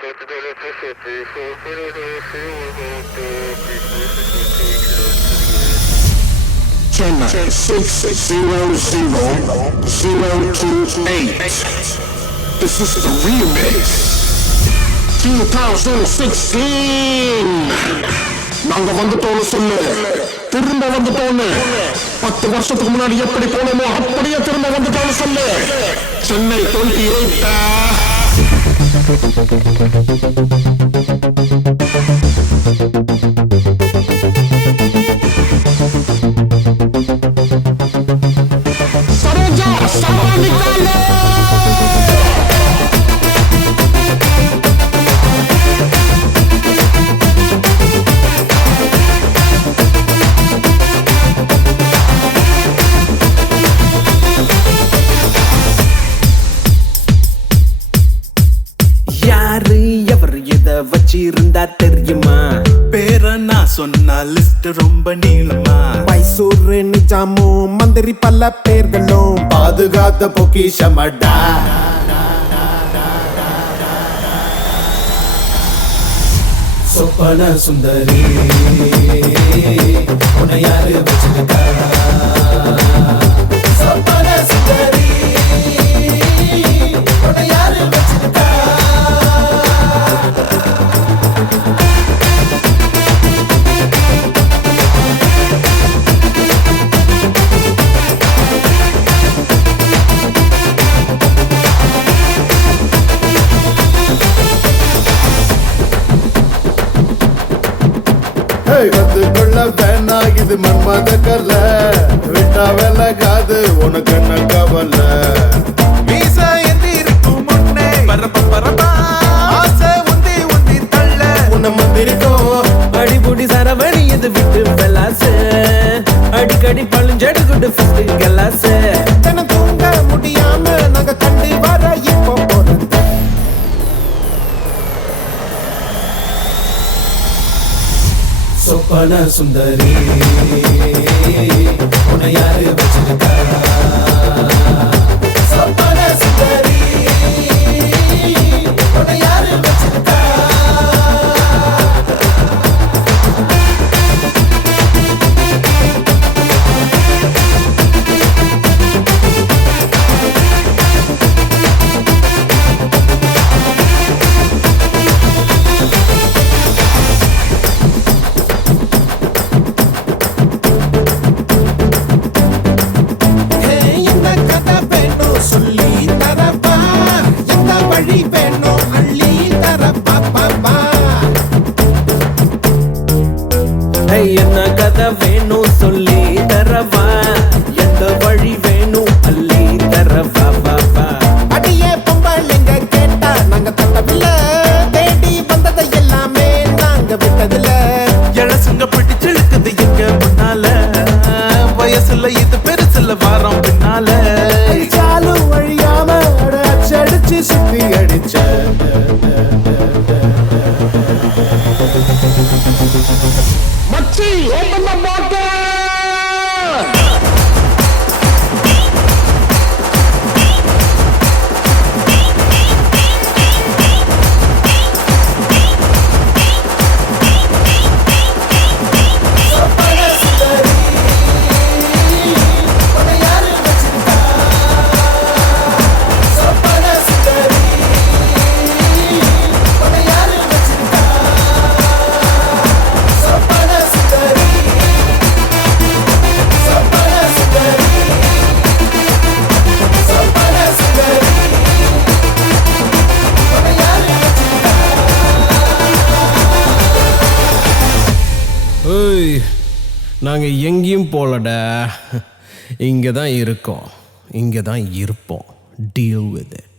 This is the remix 2016. நாங்க வந்துட்டோம்னு சொல்லு, திரும்ப வந்துட்டோம்னு. 10 வருஷத்துக்கு முன்னாடி எப்படி போனோமோ அப்படியே திரும்ப வந்துட்டோம்னு சொல்லு. சென்னை 28. சரோஜா சமாளிக்காலே. வச்சிருந்தா தெரியுமா? பேர நான் சொன்ன லிஸ்ட் ரொம்ப நீளமா. மைசூர் நிஜாமும் மந்திரி பல பேர்களும் பாதுகாத்த பொக்கிஷமடா. சொப்பன சுந்தரி உன்னை யாரு வச்சிருக்கா? சொப்பன சுந்தரி உன்னை யாரு வச்சிருக்கா? கத்துக்கொள்ள வேணா இது மன்மத கல்ல. விட்டா விலகாது உனக்கு என்ன கவலை? மீச எந்தி இருக்கும் முன்னே பரப்ப பரப்பா ஆசை உந்தி உந்தி தள்ள. உன்னை மந்திரிக்கும் அடிபுடி சரவணி இது விட்டு பெலாசு. அடிக்கடி பழுஞ்செடு குடு ஃபஸ்ட் கலாசு. தினம் தூங்க முடியாம நாங்க கண்டு வர இப்போ போறது. சொப்பன சுந்தரி உன்னை யாரு வச்சிருக்கா? சொப்பன சுந்தரி உன்னை யாரு வச்சிருக்கா? என்ன கதை வேணும் சொல்லி தரவா? எந்த வழி வேணும் அள்ளி தரவா? பாபா அடியே பொம்பளைங்க கேட்டா நாங்க தட்டவில்லை. தேடி வந்ததை எல்லாமே நாங்க விட்டதில்ல. எழசுங்க பிடிச்சிழுக்குது எங்க முன்னால. வயசுல இது பெருசுல வாரம் பின்னால. சாலும் வழியாம அடிச்சு சுத்தி அடிச்ச. மச்சி open the bottle. நாங்க எங்கேயும் போலடா, இங்கே தான் இருக்கோம், இங்கே தான் இருப்போம். Deal with it.